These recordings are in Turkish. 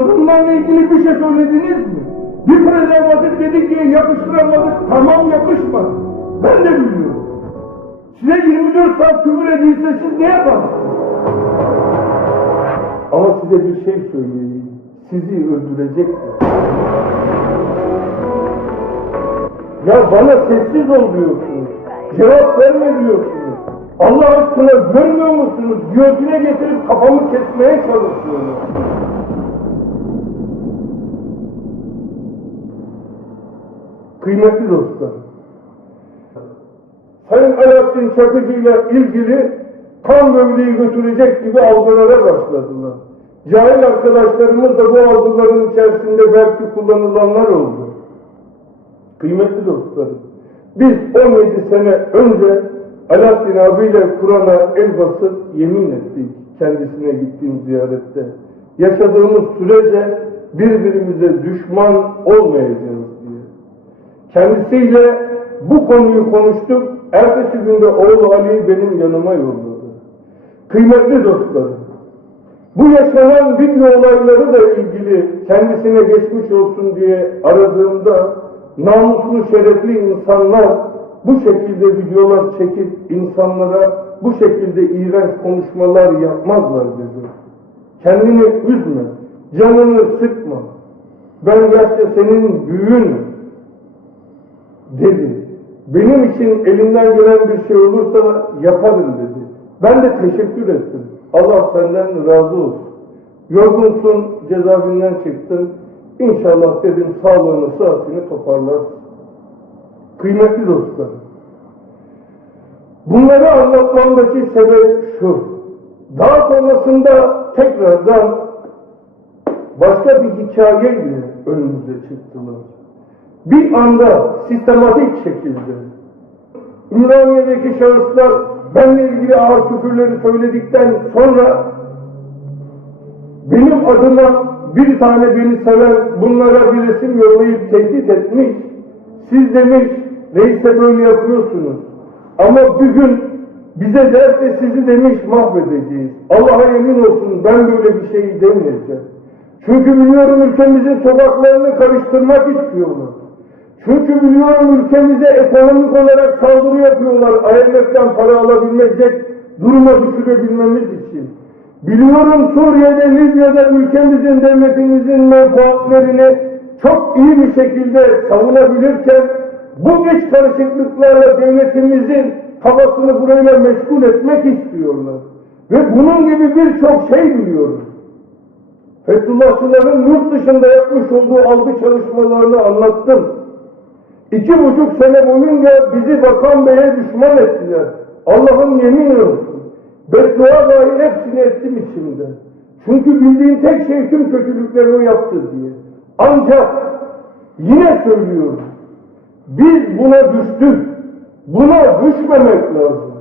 Bunlarla ilgili bir şey söylediniz mi? Bir prezervatif dedik diye yakıştıramadık. Tamam yakışmadı. Ben de biliyorum. Size 24 saat küfür edilse siz ne yaparsınız? Ama size bir şey söyleyeyim. Sizi öldürecektir. Ya bana sessiz ol diyorsunuz. Cevap verme diyorsunuz. Allah aşkına görmüyor musunuz? Göğsüne getirip kafamı kesmeye çalışıyorlar. Kıymetli dostlar, Sayın Alaaddin Çakıcı ile ilgili kan gövdeyi götürecek gibi algılara başladılar. Cahil arkadaşlarımız da bu algıların içerisinde belki kullanılanlar oldu. Kıymetli dostlarım, biz 17 sene önce Alaaddin abiyle Kur'an'a el basıp yemin ettik kendisine gittiğim ziyarette. Yaşadığımız sürece birbirimize düşman olmayacağız. Kendisiyle bu konuyu konuştuk. Ertesi günde oğlu Ali'yi benim yanıma yolladı. Kıymetli dostlarım, bu yaşanan video olayları da ilgili kendisine geçmiş olsun diye aradığımda namuslu şerefli insanlar bu şekilde videolar çekip insanlara bu şekilde iğrenç konuşmalar yapmazlar dedi. Kendini üzme, canını sıkma. Ben yaşça senin büyüğün. Benim için elimden gelen bir şey olursa yaparım dedi. Ben de teşekkür ettim. Allah senden razı olsun. Yorgunsun, cezaevinden çıktın. İnşallah dedim sağlığını, sıhhatini toparlarsın. Kıymetli dostlarım. Bunları anlatmamdaki sebep şu. Daha sonrasında tekrardan başka bir hikayeyle önümüze çıktılar. Bir anda sistematik şekilde Ümraniye'deki şahıslar benimle ilgili ağır küfürleri söyledikten sonra benim adıma bir tane beni seven bunlara bir resim yollayıp tehdit etmiş. Siz demiş reise böyle yapıyorsunuz. Ama bir gün bize derse sizi demiş mahvedeceğiz. Allah'a emin olsun ben böyle bir şey demeyeceğim. Çünkü biliyorum ülkemizin sokaklarını karıştırmak istiyorlar. Çünkü biliyorum ülkemize ekonomik olarak saldırı yapıyorlar IMF'den para alabilecek duruma düşürebilmemiz için. Biliyorum Suriye'de, Libya'da ülkemizin, devletimizin menfaatlerini çok iyi bir şekilde savunabilirken bu iç karışıklıklarla devletimizin kafasını burayla meşgul etmek istiyorlar. Ve bunun gibi birçok şey biliyorum. Fethullahçıların yurt dışında yapmış olduğu algı çalışmalarını anlattım. İki buçuk sene boyunca bizi Bakan Bey'e düşman ettiler. Allah'ın yemin olsun. Beddua dahil hepsini ettim içimde. Çünkü bildiğim tek şey tüm kötülükleri o yaptı diye. Ancak yine söylüyorum. Biz buna düştük. Buna düşmemek lazım.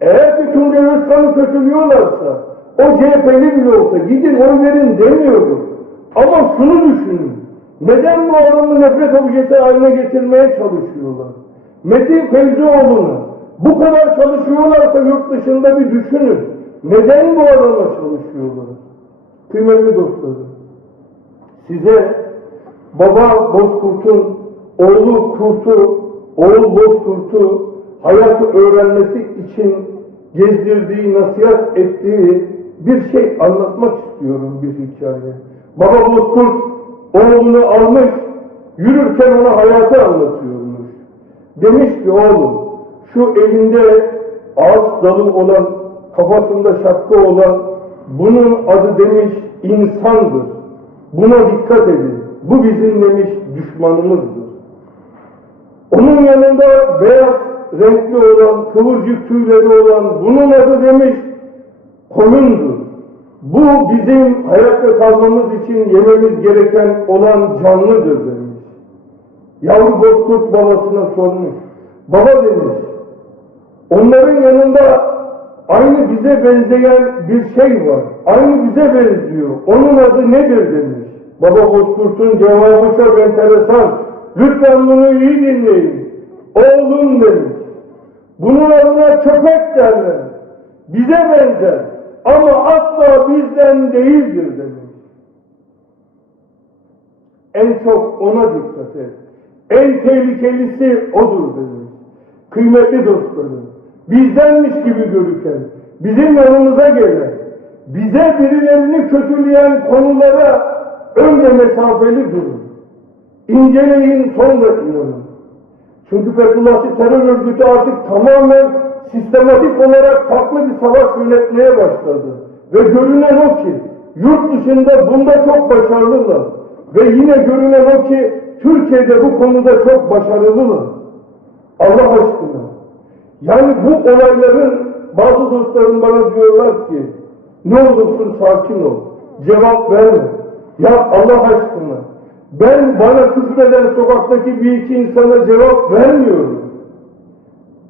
Eğer ki Tunca Özkan'ı kötülüyorlarsa, o CHP'li bile olsa gidin oy verin demiyorum. Ama şunu düşünün. Neden bu adamı nefret objesi haline getirmeye çalışıyorlar? Metin Feyzioğlu'nu bu kadar çalışıyorlarsa yurt dışında bir düşünün. Neden bu adama çalışıyorlar? Kıymetli dostlarım, size baba Bozkurt'un oğlu Kurt'u, oğul Bozkurt'u hayatı öğrenmesi için gezdirdiği, nasihat ettiği bir şey anlatmak istiyorum bir hikaye. Baba Bozkurt oğlunu almış, yürürken ona hayatı anlatıyormuş. Demiş ki oğlum, şu elinde ağaç dalı olan, kafasında şapka olan, bunun adı demiş insandır. Buna dikkat edin. Bu bizim demiş düşmanımızdır. Onun yanında beyaz renkli olan, kıvırcık tüyleri olan, bunun adı demiş koyundur. Bu bizim hayatta kalmamız için yememiz gereken olan canlıdır demiş. Yavru bozkurt babasına sormuş. Baba demiş, onların yanında aynı bize benzeyen bir şey var. Aynı bize benziyor. Onun adı nedir demiş. Baba bozkurtun cevabı çok enteresan. Lütfen bunu iyi dinleyin. Oğlum demiş. Bunun adına köpek derler. Bize benzer ama asla bizden değildir demiş. En çok ona dikkat et. En tehlikelisi odur dedi. Kıymetli dostlarım, bizdenmiş gibi görüken, bizim yanımıza gelen, bize birilerini kötüleyen konulara önce mesafeli durun. İnceleyin sonra inanın. Çünkü Fethullahçı terör örgütü artık tamamen sistematik olarak farklı bir savaş yönetmeye başladı. Ve görünen o ki yurt dışında bunda çok başarılılar. Ve yine görünen o ki Türkiye'de bu konuda çok başarılılar. Allah aşkına. Yani bu olayların bazı dostlarım bana diyorlar ki ne olursun sakin ol. Cevap verme. Ya Allah aşkına ben bana küfreden sokaktaki bir iki insana cevap vermiyorum.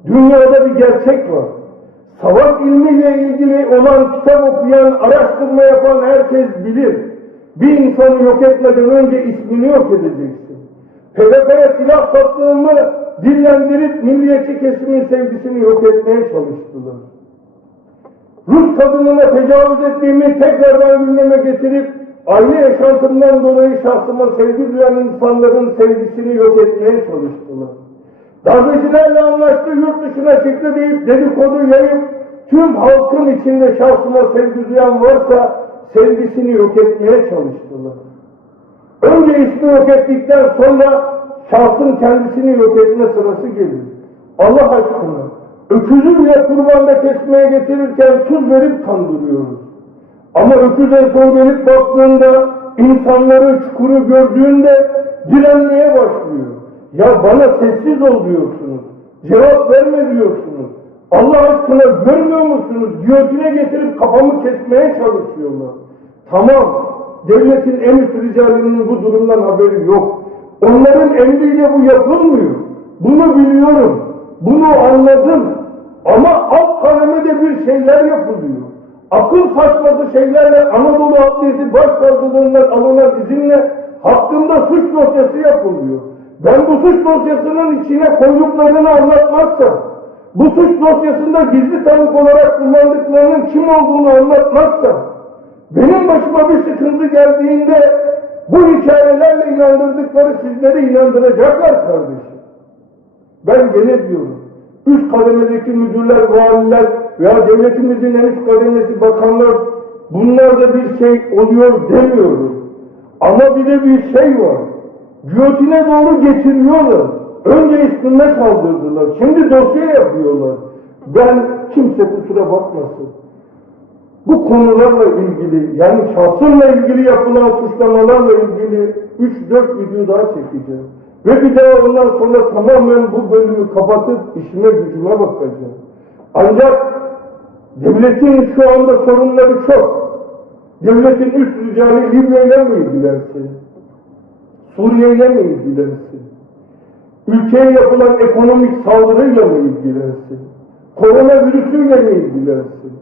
Dünyada bir gerçek var. Savaş ilmiyle ilgili olan kitap okuyan, araştırma yapan herkes bilir. Bir insanı yok etmeden önce ismini yok edeceksin. PKK'ya silah sattığımı dillendirip milliyetçi kesimin sevgisini yok etmeye çalıştılar. Rus kadınına tecavüz ettiğimi tekrardan gündeme getirip aile yaşantımdan dolayı şahsıma sevgi duyan insanların sevgisini yok etmeye çalıştılar. Darbecilerle anlaştı, yurt dışına çıktı deyip dedikodu yayıp tüm halkın içinde şahsıma sevgi duyan varsa sevgisini yok etmeye çalıştılar. Önce ismi yok ettikten sonra şahsın kendisini yok etme sırası gelir. Allah aşkına öküzü bile kurbanda kesmeye getirirken tuz verip kandırıyoruz. Ama öküz en son gelip baktığında insanları çukuru gördüğünde direnmeye başlıyor. Ya bana sessiz ol diyorsunuz. Cevap verme diyorsunuz. Allah aşkına görmüyor musunuz? Giyotine getirip kafamı kesmeye çalışıyorlar. Tamam. Devletin en üst ricalinin bu durumdan haberi yok. Onların emriyle bu yapılmıyor. Bunu biliyorum. Bunu anladım. Ama alt kademede bir şeyler yapılıyor. Akıl saçması şeylerle Anadolu Adliyesi Başsavcılığından alınan izinle hakkında suç dosyası yapılıyor. Ben bu suç dosyasının içine koyduklarını anlatmazsam, bu suç dosyasında gizli tanık olarak kullandıklarının kim olduğunu anlatmazsam, benim başıma bir sıkıntı geldiğinde bu hikayelerle inandırdıkları sizleri inandıracaklar kardeşim. Ben gene diyorum, üst kademedeki müdürler, valiler veya devletimizin en üst kademesi bakanlar bunlar da bir şey oluyor demiyorum. Ama bir de bir şey var. Giyotine doğru getiriyorlar. Önce ismine saldırdılar. Şimdi dosya yapıyorlar. Ben kimse kusura bakmasın. Bu konularla ilgili yani şahsımla ilgili yapılan suçlamalarla ilgili 3-4 video daha çekeceğim. Ve bir daha ondan sonra tamamen bu bölümü kapatıp işime gücüme bakacağım. Ancak devletin şu anda sorunları çok. Devletin üst ricali Libya ile mi ilgilensin? Suriye mi ilgilensin? Ülkeye yapılan ekonomik saldırıyla mı ilgilensin? Koronavirüsüyle mi ilgilensin?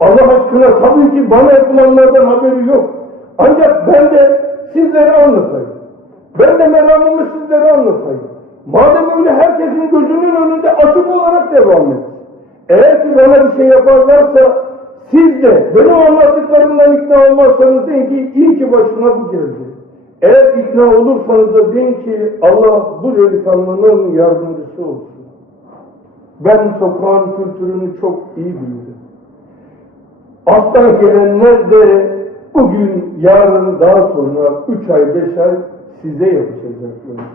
Allah aşkına tabii ki bana yapılanlardan haberi yok. Ancak ben de sizlere anlatayım. Ben de meramımı sizlere anlatayım. Madem öyle herkesin gözünün önünde açık olarak devam et. Eğer ki bana bir şey yaparlarsa siz de benim anlattıklarımdan ikna olmazsanız deyin ki iyi ki başına bu geldi. Eğer ikna olursanız da deyin ki Allah bu delikanlının yardımcısı olsun. Ben sokağın kültürünü çok iyi bildim. Alttan gelenler de bugün, yarın, daha sonra üç ay, beş ay size yapışacaklar.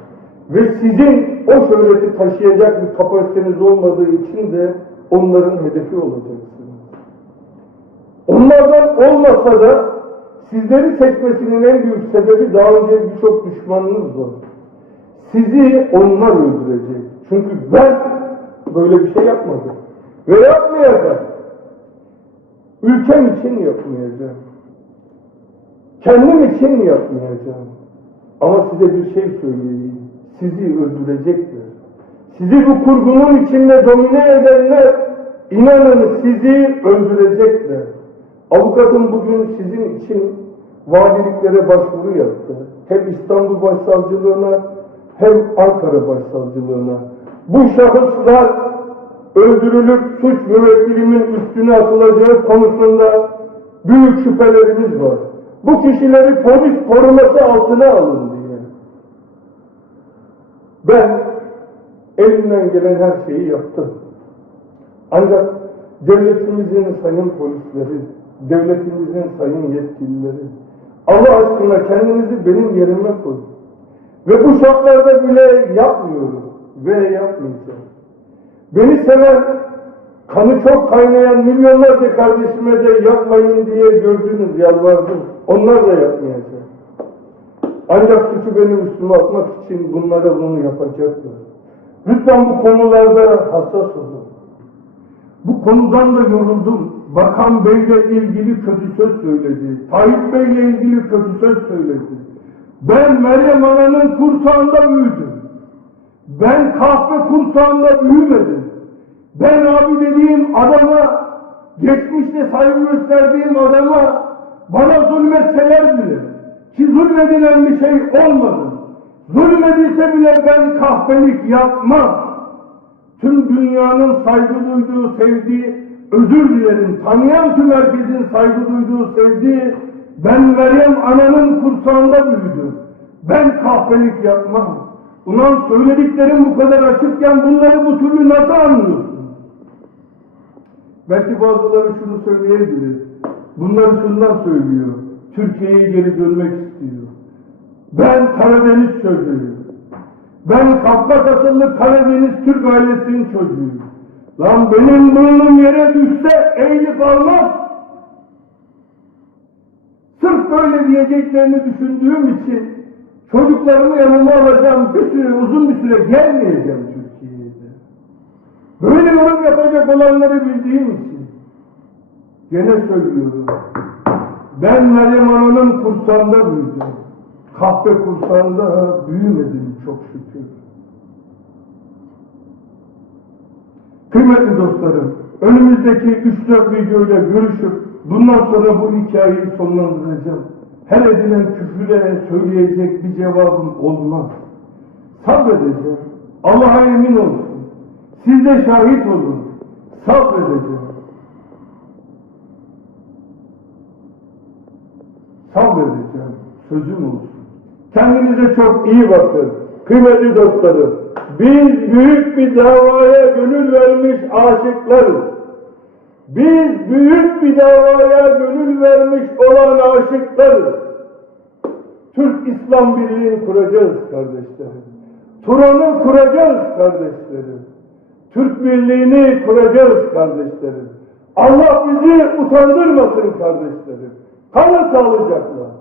Ve sizin o şöhreti taşıyacak bir kapasiteniz olmadığı için de onların hedefi olacaksınız. Onlardan olmasa da sizleri seçmesinin en büyük sebebi daha önce birçok düşmanınız var. Sizi onlar öldürecek. Çünkü ben böyle bir şey yapmadım. Ve yapmayacağım. Ülkem için yapmayacağım. Kendim için yapmayacağım. Ama size bir şey söyleyeyim. Sizi öldürecekler. Sizi bu kurgunun içinde domine edenler inanın sizi öldürecekler. Avukatım bugün sizin için valiliklere başvuru yaptı. Hem İstanbul Başsavcılığına hem Ankara Başsavcılığına. Bu şahıslar öldürülüp suç müvekkilimin üstüne atılacağı konusunda büyük şüphelerimiz var. Bu kişileri polis koruması altına alın diye. Ben elimden gelen her şeyi yaptım. Ancak devletimizin sayın polisleri, devletimizin sayın yetkilileri, Allah aşkına kendinizi benim yerime koyun. Ve bu şartlarda bile yapmıyorum ve yapmayacağım. Beni seven, kanı çok kaynayan milyonlarca kardeşime de yapmayın diye gördünüz, yalvardım. Onlar da yapmayacak. Ancak suçu benim üstüme atmak için bunlara bunu yapacaklar. Lütfen bu konularda hassas olun. Bu konudan da yoruldum. Bakan Bey'le ilgili kötü söz söyledi. Tayyip Bey'le ilgili kötü söz söyledi. Ben Meryem Ana'nın kursağında büyüdüm. Ben kahve kursağında büyümedim. Ben abi dediğim adama, geçmişte saygı gösterdiğim adama bana zulmetseler bile ki zulmedilen bir şey olmadı. Zulmedilse bile ben kahpelik yapmam. Tüm dünyanın saygı duyduğu, sevdiği, özür dilerim, tanıyan tüm herkesin saygı duyduğu, sevdiği, ben Meryem Ana'nın kursağında büyüdüm. Ben kahpelik yapmam. Ulan söylediklerim bu kadar açıkken bunları bu türlü nasıl anlıyorsun? Belki bazıları şunu söyleyebilir. Bunları şundan söylüyor. Türkiye'ye geri dönmek istiyor. Ben Karadeniz çocuğuyum. Ben Kafkas asıllı Karadeniz Türk ailesinin çocuğuyum. Lan benim burnum yere düşse eğilip almaz. Sırf böyle diyeceklerini düşündüğüm için çocuklarımı yanıma alacağım bir süre uzun bir süre gelmeyeceğim Türkiye'ye. Böyle yorum yapacak olanları bildiğim için. Gene söylüyorum. Ben Meryem Ana'nın kursağında büyüdüm. Kahve kursağında büyümedim çok şükür. Kıymetli dostlarım, önümüzdeki 3-4 videoyla görüşüp bundan sonra bu hikayeyi sonlandıracağım. Her edilen küfüre söyleyecek bir cevabım olmaz. Sabredeceğim. Allah'a emin olsun. Siz de şahit olun. Sabredeceğim. Sabredeceğim. Sözüm olsun. Kendinize çok iyi bakın. Kıymetli dostlarım. Biz büyük bir davaya gönül vermiş aşıklarız. Biz büyük bir davaya gönül vermiş olan aşıklarız. Türk İslam Birliği'ni kuracağız kardeşlerim. Turan'ı kuracağız kardeşlerim. Türk Birliği'ni kuracağız kardeşlerim. Allah bizi utandırmasın kardeşlerim. Kalın sağlıcakla.